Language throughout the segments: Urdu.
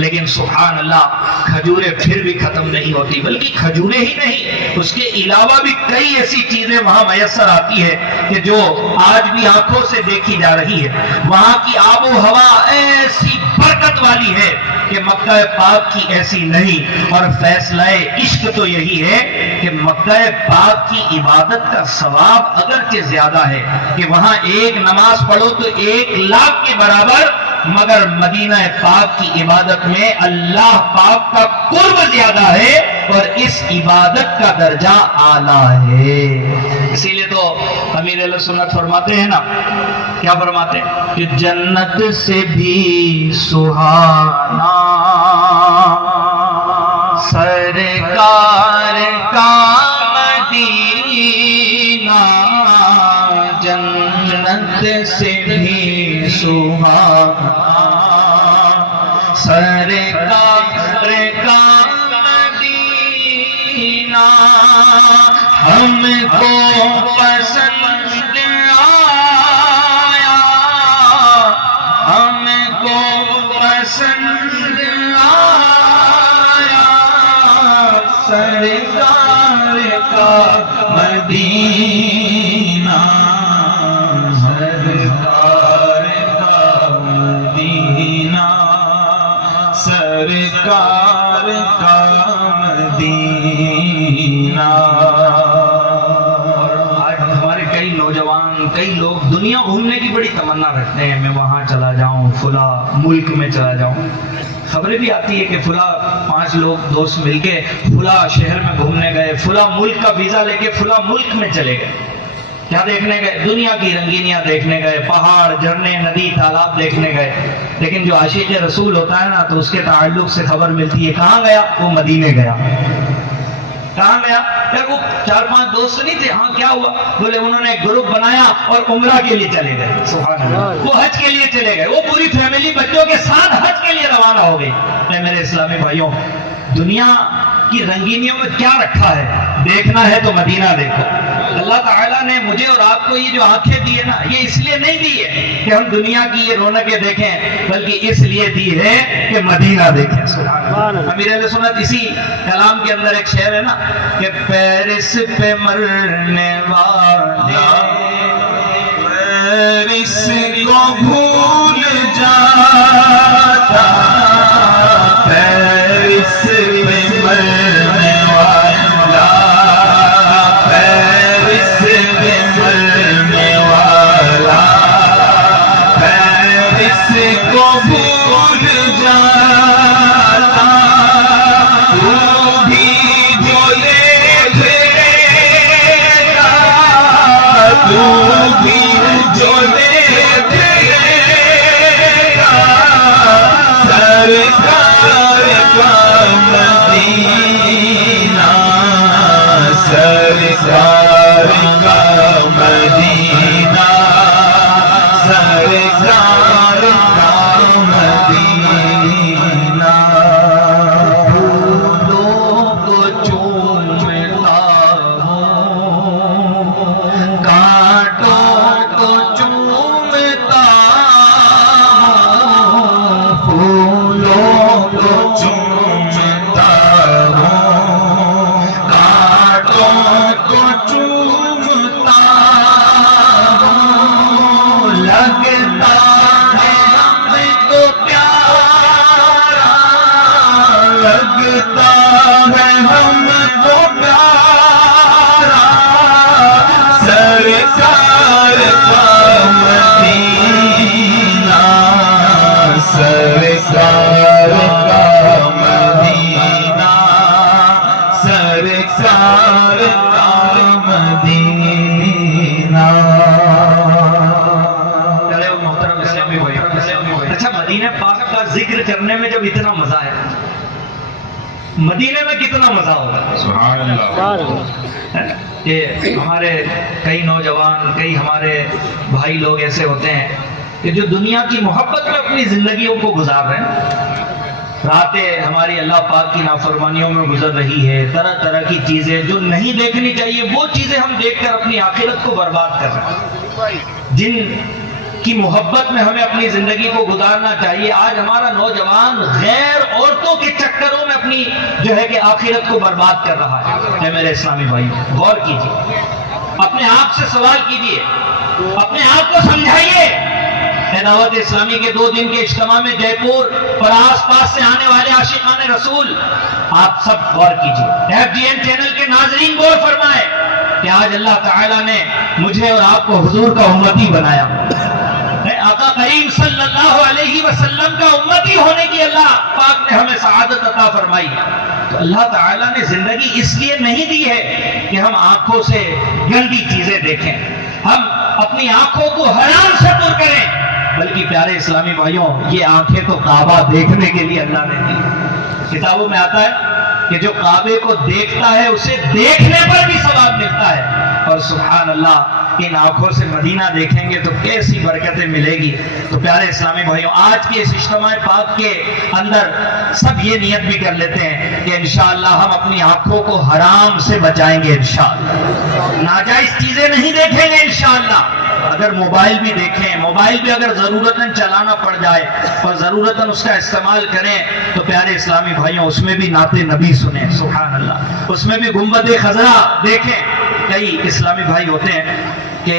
لیکن سبحان اللہ کھجوریں پھر بھی ختم نہیں ہوتی، بلکہ کھجوریں ہی نہیں، اس کے علاوہ بھی کئی ایسی چیزیں وہاں میسر آتی ہے کہ جو آج بھی آنکھوں سے دیکھی جا رہی ہے۔ وہاں کی آب و ہوا ایسی برکت والی ہے کہ مکہ پاک کی ایسی نہیں، اور فیصلہ عشق تو یہی ہے کہ مکہ پاک کی عبادت کا ثواب اگرچہ زیادہ ہے کہ وہاں ایک نماز پڑھو تو 1,00,000 کے برابر، مگر مدینہ پاک کی عبادت میں اللہ پاک کا قرب زیادہ ہے اور اس عبادت کا درجہ اعلیٰ ہے۔ اسی لیے تو امیر اہل سنت فرماتے ہیں نا، کیا فرماتے ہیں کہ جنت سے بھی سہانا سرکار کا مدینہ، جنت سے بھی سہانا سرکار کا مدینہ، ہم کو پسند آیا، ہم کو پسند آیا سرکار کا مدینہ، سرکار کا مدینہ، سرکار کا مدینہ۔ آج ہمارے کئی نوجوان، کئی لوگ دنیا گھومنے کی بڑی تمنا رکھتے ہیں، میں وہاں چلا جاؤں، فلاں ملک میں چلا جاؤں۔ خبریں بھی آتی ہے کہ فلاں 5 لوگ دوست مل کے فلاں شہر میں گھومنے گئے، فلاں ملک کا ویزا لے کے فلاں ملک میں چلے گئے۔ کیا دیکھنے گئے؟ دنیا کی رنگینیاں دیکھنے گئے، پہاڑ، جھرنے، ندی، تالاب دیکھنے گئے۔ لیکن جو عاشق رسول ہوتا ہے نا تو اس کے تعلق سے خبر ملتی ہے، کہاں گیا؟ وہ مدینے گیا۔ کہاں گیا؟ یار وہ 4-5 دوست نہیں تھے؟ ہاں کیا ہوا؟ بولے انہوں نے ایک گروپ بنایا اور عمرہ کے لیے چلے گئے۔ سبحان اللہ، وہ حج کے لیے چلے گئے، وہ پوری فیملی بچوں کے ساتھ حج کے لیے روانہ ہو گئی۔ میرے اسلامی بھائیوں، دنیا کی رنگینیوں میں کیا رکھا ہے؟ دیکھنا ہے تو مدینہ دیکھو۔ اللہ تعالیٰ نے مجھے اور آپ کو یہ جو آنکھیں دی ہے نا، یہ اس لیے نہیں دی ہے کہ ہم دنیا کی یہ رونقیں دیکھیں، بلکہ اس لیے دی ہے کہ مدینہ دیکھیں۔ سبحان اللہ۔ امیر اہل سنت اسی کلام کے اندر ایک شعر ہے نا کہ پیرس پہ مرنے والے پیرس کو بھول جاتا، پیرس پہ مرنے والا پیرس پہ مرنے والا پیرس کو بھول جاتا، تو بھی جو لے گا، تو بھی جو لے گا سرکار کا مدینہ، سرکار کا مدینہ، سرکار کا مدینہ۔ پھولوں کو چومتا ہوں، کانٹوں کو چومتا ہوں، پھولوں کو چومتا ہوں، کانٹوں کو چومتا ہوں، لگتا ہے ہم کو پیارا، لگتا ہے ہم کو پیارا سرکار کا مدینہ، سرکار کا مدینہ، سرکار کا مدینہ۔ اچھا، مدینہ پاک کا ذکر کرنے میں جب اتنا مزہ ہے، مدینے میں کتنا مزہ ہوگا؟ سبحان اللہ۔ کہ ہمارے کئی نوجوان، کئی ہمارے بھائی لوگ ایسے ہوتے ہیں کہ جو دنیا کی محبت میں اپنی زندگیوں کو گزار رہے ہیں، راتیں ہماری اللہ پاک کی نافرمانیوں میں گزر رہی ہے، طرح طرح کی چیزیں جو نہیں دیکھنی چاہیے وہ چیزیں ہم دیکھ کر اپنی آخرت کو برباد کر رہے ہیں۔ جن کی محبت میں ہمیں اپنی زندگی کو گزارنا چاہیے، آج ہمارا نوجوان غیر عورتوں کے چکروں میں اپنی جو ہے کہ آخرت کو برباد کر رہا ہے۔ اے میرے اسلامی بھائی، غور کیجیے، اپنے آپ سے سوال کیجیے، اپنے آپ کو سمجھائیے۔ دعوت اسلامی کے 2 دن کے اجتماع میں جے پور اور آس پاس سے آنے والے عاشقان رسول، آپ سب غور کیجیے، FGN چینل کے ناظرین غور فرمائے کہ آج اللہ تعالیٰ نے مجھے اور آپ کو حضور کا امتی بنایا، آقا کریم صلی اللہ علیہ وسلم کا امتی ہونے کی اللہ پاک نے ہمیں سعادت عطا فرمائی۔ تو اللہ تعالیٰ نے زندگی اس لیے نہیں دی ہے کہ ہم آنکھوں سے گندی چیزیں دیکھیں، ہم اپنی آنکھوں کو حرام سے دور کریں، بلکہ پیارے اسلامی بھائیوں، یہ آنکھیں تو کعبہ دیکھنے کے لیے اللہ نے دی۔ کتابوں میں آتا ہے کہ جو کعبے کو دیکھتا ہے اسے دیکھنے پر بھی ثواب ملتا ہے، اور سبحان اللہ ان آنکھوں سے مدینہ دیکھیں گے تو کیسی برکتیں ملے گی۔ تو پیارے اسلامی بھائیوں، آج کے اس اجتماع پاک کے اندر سب یہ نیت بھی کر لیتے ہیں کہ انشاءاللہ ہم اپنی آنکھوں کو حرام سے بچائیں گے، انشاءاللہ ناجائز چیزیں نہیں دیکھیں گے انشاءاللہ۔ اگر موبائل بھی دیکھیں، موبائل بھی اگر ضرورتاً چلانا پڑ جائے اور ضرورتاً اس کا استعمال کریں تو پیارے اسلامی بھائیوں اس میں بھی نعت نبی سنیں، سبحان اللہ، اس میں بھی گنبد خضرا دیکھیں۔ کئی اسلامی بھائی ہوتے ہیں کہ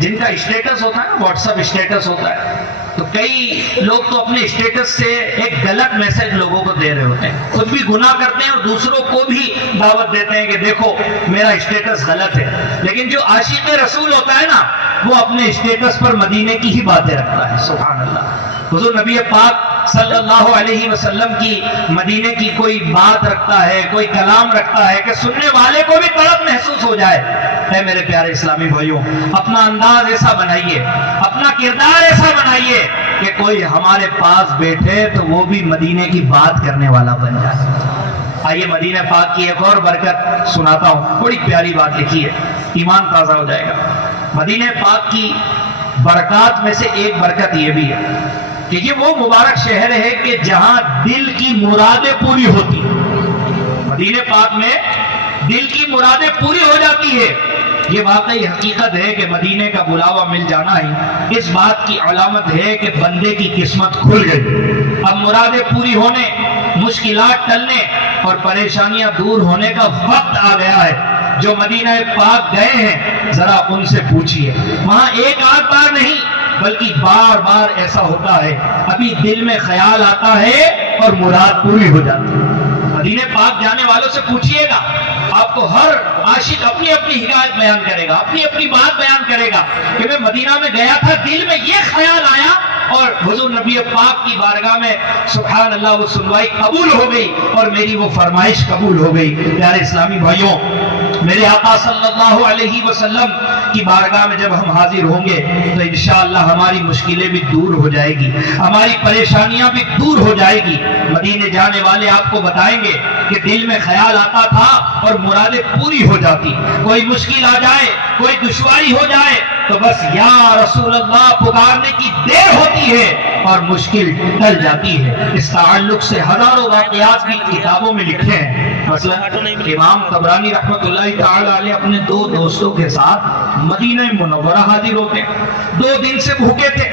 جن کا اسٹیٹس ہوتا ہے نا، واٹس ایپ اسٹیٹس ہوتا ہے، تو کئی لوگ تو اپنے اسٹیٹس سے ایک غلط میسج لوگوں کو دے رہے ہوتے ہیں، خود بھی گناہ کرتے ہیں اور دوسروں کو بھی دعوت دیتے ہیں کہ دیکھو میرا اسٹیٹس غلط ہے۔ لیکن جو عاشق رسول ہوتا ہے نا، وہ اپنے اسٹیٹس پر مدینے کی ہی باتیں رکھتا ہے، سبحان اللہ۔ حضور نبی پاک صلی اللہ علیہ وسلم کی مدینے کی کوئی بات رکھتا ہے، کوئی کلام رکھتا ہے کہ سننے والے کو بھی طرف محسوس ہو جائے۔ اے میرے پیارے اسلامی بھائیوں، اپنا انداز ایسا بنائیے، اپنا کردار ایسا بنائیے کہ کوئی ہمارے پاس بیٹھے تو وہ بھی مدینے کی بات کرنے والا بن جائے۔ آئیے مدینہ پاک کی ایک اور برکت سناتا ہوں، بڑی پیاری بات لکھی ہے، ایمان تازہ ہو جائے گا۔ مدینہ پاک کی برکات میں سے ایک برکت یہ بھی ہے کہ یہ وہ مبارک شہر ہے کہ جہاں دل کی مرادیں پوری ہوتی ہیں۔ مدینہ پاک میں دل کی مرادیں پوری ہو جاتی ہے۔ یہ واقعی حقیقت ہے کہ مدینے کا بلاوا مل جانا ہی اس بات کی علامت ہے کہ بندے کی قسمت کھل گئی۔ اب مرادیں پوری ہونے، مشکلات ٹلنے اور پریشانیاں دور ہونے کا وقت آ گیا ہے۔ جو مدینہ پاک گئے ہیں ذرا ان سے پوچھئے، وہاں ایک آدھ بار نہیں بلکہ بار بار ایسا ہوتا ہے، ابھی دل میں خیال آتا ہے اور مراد پوری ہو جاتی ہے۔ مدینہ پاک جانے والوں سے پوچھئے گا، آپ کو ہر عاشق اپنی اپنی حکایت بیان کرے گا، اپنی اپنی بات بیان کرے گا کہ میں مدینہ میں گیا تھا، دل میں یہ خیال آیا اور حضور نبی پاک کی بارگاہ میں سبحان اللہ وہ سنوائی قبول ہو گئی اور میری وہ فرمائش قبول ہو گئی۔ پیارے اسلامی بھائیوں، میرے آقا صلی اللہ علیہ وسلم کی بارگاہ میں جب ہم حاضر ہوں گے تو انشاءاللہ ہماری مشکلیں بھی دور ہو جائے گی، ہماری پریشانیاں بھی دور ہو جائے گی۔ مدینے جانے والے آپ کو بتائیں گے کہ دل میں خیال آتا تھا اور مرادیں پوری ہو جاتی، کوئی مشکل آ جائے، کوئی دشواری ہو جائے تو بس یا رسول اللہ پکارنے کی دیر ہوتی ہے اور مشکل ٹل جاتی ہے۔ اس تعلق سے ہزاروں واقعات بھی کتابوں میں لکھے ہیں۔ مثلا امام طبرانی رحمۃ اللہ تعالی علیہ اپنے 2 دوستوں کے ساتھ مدینہ منورہ حاضر ہوتے، 2 دن سے بھوکے تھے،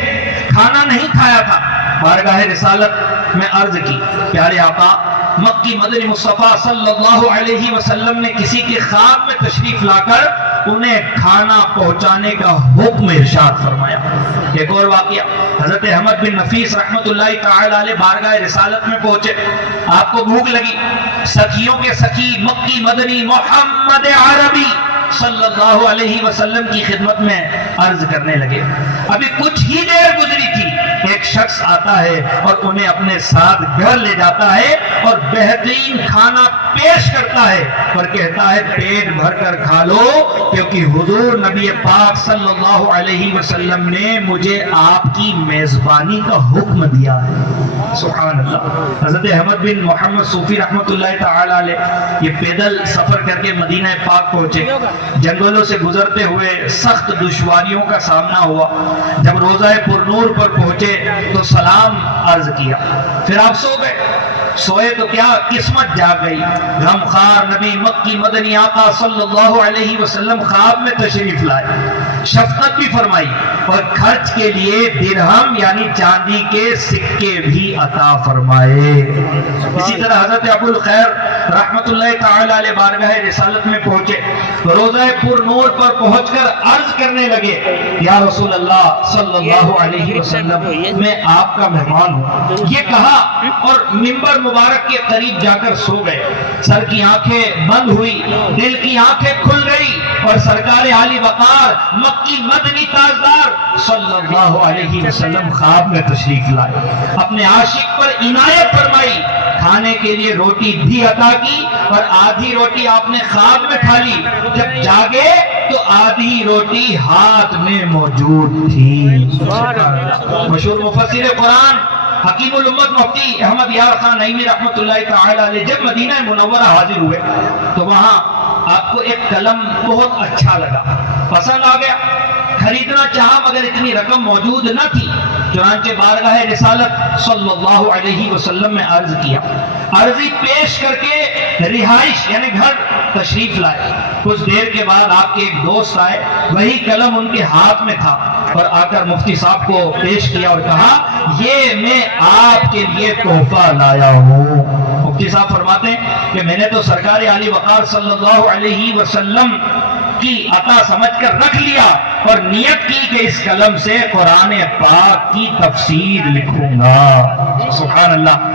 کھانا نہیں کھایا تھا۔ بارگاہ رسالت میں عرض کی، پیارے آقا مکی مدنی مصطفیٰ صلی اللہ علیہ وسلم نے کسی کے خواب میں تشریف لا کر انہیں کھانا پہنچانے کا حکم ارشاد فرمایا۔ ایک اور واقعہ، حضرت احمد بن نفیس رحمت اللہ تعالی علیہ بارگاہ رسالت میں پہنچے، آپ کو بھوک لگی، سخیوں کے سخی مکی مدنی محمد عربی صلی اللہ علیہ وسلم کی خدمت میں عرض کرنے لگے۔ ابھی کچھ ہی دیر گزری تھی، ایک شخص آتا ہے اور انہیں اپنے ساتھ گھر لے جاتا ہے اور بہترین کھانا پیش کرتا ہے اور کہتا ہے پیٹ بھر کر کھا لو، کیونکہ حضور نبی پاک صلی اللہ علیہ وسلم نے مجھے آپ کی میزبانی کا حکم دیا ہے۔ سبحان اللہ۔ حضرت احمد بن محمد صوفی رحمت اللہ تعالی علیہ یہ پیدل سفر کر کے مدینہ پاک پہنچے، جنگلوں سے گزرتے ہوئے سخت دشواریوں کا سامنا ہوا۔ جب روضہ پر نور پر پہنچے تو سلام عرض کیا، پھر آپ سو گئے۔ سوئے تو کیا قسمت جاگ گئی. غمخوار نبی مکی مدنی آقا صلی اللہ علیہ وسلم خواب میں تشریف لائے, شفقت بھی فرمائی اور خرچ کے لیے درہم یعنی چاندی کے سکے بھی عطا فرمائے. اسی طرح حضرت ابو الخیر رحمت اللہ تعالی علیہ بارگاہ رسالت میں پہنچے, روضہ پر نور پر پہنچ کر عرض کرنے لگے, یا رسول اللہ صلی اللہ علیہ وسلم میں آپ کا مہمان ہوں. یہ کہا اور منبر مبارک کے قریب جا کر سو گئے. سر کی آنکھیں بند ہوئی, دل کی آنکھیں کھل گئی اور سرکار عالی وقار مکی مدنی تاجدار صلی اللہ علیہ وسلم خواب میں تشریف لائے, اپنے عاشق پر عنایت فرمائی, کھانے کے لیے روٹی بھی عطا کی اور آدھی روٹی آپ نے خواب میں کھا لی. جب جاگے تو آدھی روٹی ہاتھ میں موجود تھی. مشہور مفسر قرآن حکیم الامت مفتی احمد یار خان نعیمی رحمت اللہ تعالی علیہ جب مدینہ منورہ حاضر ہوئے تو وہاں آپ کو ایک قلم بہت اچھا لگا, پسند آ گیا, خریدنا چاہا مگر اتنی رقم موجود نہ تھی. چنانچہ بارگاہ رسالت صلی اللہ علیہ وسلم میں عرض کیا, عرضی پیش کر کے رہائش یعنی گھر تشریف لائے. کچھ دیر کے بعد آپ کے ایک دوست آئے, وہی قلم ان کے ہاتھ میں تھا اور آ کر مفتی صاحب کو پیش کیا اور کہا, یہ میں آپ کے لیے تحفہ لایا ہوں. مفتی صاحب فرماتے ہیں کہ میں نے تو سرکار عالی وقار صلی اللہ علیہ وسلم کی عطا سمجھ کر رکھ لیا اور نیت کی کہ اس قلم سے قرآن پاک کی تفسیر لکھوں گا. سبحان اللہ.